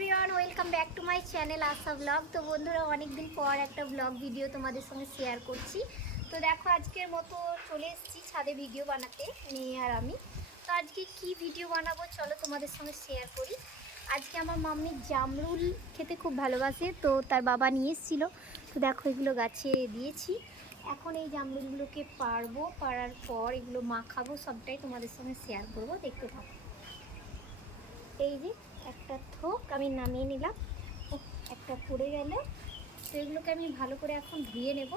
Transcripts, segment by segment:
Everyone, welcome back to my channel Asha blog. তো বন্ধুরা, অনেকদিন পর একটা ব্লগ ভিডিও তোমাদের সঙ্গে শেয়ার করছি। তো দেখো, আজকের মতো চলে এসেছি ছাদে ভিডিও বানাতে, মেয়ে আর আমি। তো আজকে কি ভিডিও বানাবো চলো তোমাদের সঙ্গে শেয়ার করি। আজকে আমার মাম্মি জামরুল খেতে খুব ভালোবাসে, তো তার বাবা নিয়ে এসেছিলো। তো দেখো, এগুলো গাছে দিয়েছি। এখন এই জামরুলগুলোকে পাড়ার পর এগুলো মাখাবো, সবটাই তোমাদের সঙ্গে শেয়ার করবো, দেখতে থাকো। এই যে একটা থোক আমি নামিয়ে নিলাম, একটা পড়ে গেল। তো এগুলোকে আমি ভালো করে এখন ধুয়ে নেব।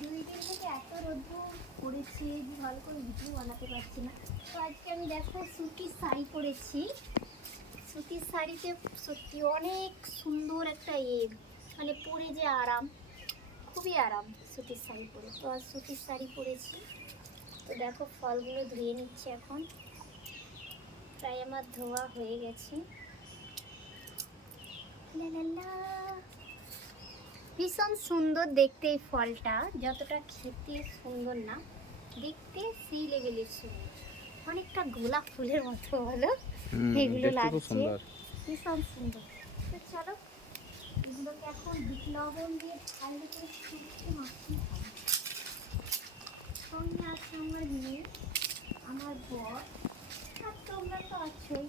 দুই দিন থেকে এত রোদ্র পড়েছে যে ভালো করে ভিডিও বানাতে পারছি না। তো আজকে আমি দেখো সুতির শাড়ি পরেছি। সুতির শাড়িতে সত্যি অনেক সুন্দর একটা মানে পরে যে আরাম, খুবই আরাম সুতির শাড়ি পরে। তো আর সুতির শাড়ি পরেছি। তো দেখো, ফলগুলো ধুয়ে নিচ্ছে এখন, প্রায় আমার ধোয়া হয়ে গেছে। ভীষণ সুন্দর দেখতে এই ফলটা, যতটা খেতে সুন্দর না, দেখতে সেই লেভেলের সুন্দর। অনেকটা গোলাপ ফুলের মতো বলো, এগুলো লাগছে ভীষণ সুন্দর। তো চলো, এগুলোকে এখন বিট লবণ দিয়ে ভালো করে শুকিয়ে মাখিয়ে খাবো। সঙ্গে আছে আমার মেয়ে, আমার বর, আর তোমরা তো আছোই।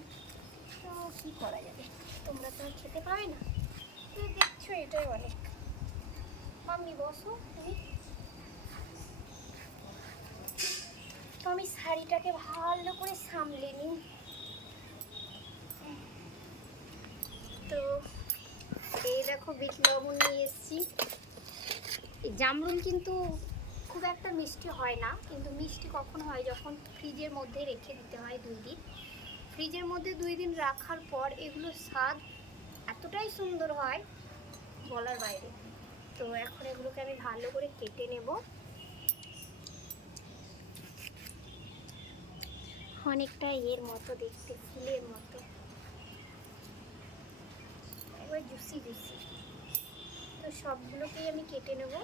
তো কী করা যাবে, তোমরা তো খেতে পাবে না। তো দেখছো, এটাই অনেক। মাম্মি বসো তুমি। তো আমি শাড়িটাকে ভালো করে সামলে নিই। তো এই দেখো, বিট লবণ নিয়ে এসেছি। জামরুল কিন্তু খুব একটা মিষ্টি হয় না, কিন্তু মিষ্টি কখন হয়, যখন ফ্রিজের মধ্যে রেখে দিতে হয় 2 দিন। ফ্রিজের মধ্যে 2 দিন রাখার পর এগুলোর স্বাদ এতটাই সুন্দর হয়, বলার বাইরে। তো এখন এগুলোকে আমি ভালো করে কেটে নেব। অনেকটা এর মতো দেখতে, ফুলের মতো, একবার জুসি জুসি। তো সবগুলোকেই আমি কেটে নেব।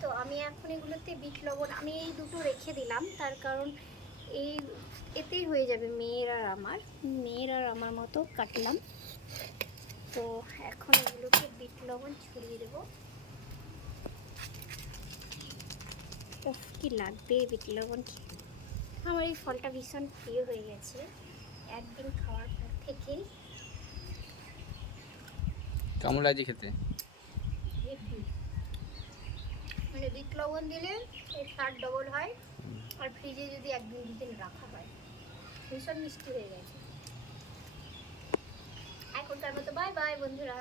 তো আমি এখন এগুলোতে বিট লবণ, আমি এই দুটো রেখে দিলাম, তার কারণ এতেই হয়ে যাবে মেয়ের আর আমার মতো কাটলাম। তো এখন এগুলোকে বিট লবণ ছড়িয়ে দেব। কি লাগবে বিট লবণ খেয়ে। আমার এই ফলটা ভীষণ প্রিয় হয়ে গেছে একদিন খাওয়ার পর থেকেই। কেমন লাগছে খেতে? মানে বিট লবণ দিলে এর স্বাদ ডবল হয়, আর ফ্রিজে যদি 1-2 দিন রাখা হয় ভীষণ মিষ্টি হয়ে গেছে। এখনকার মতো বাই বাই বন্ধুরা।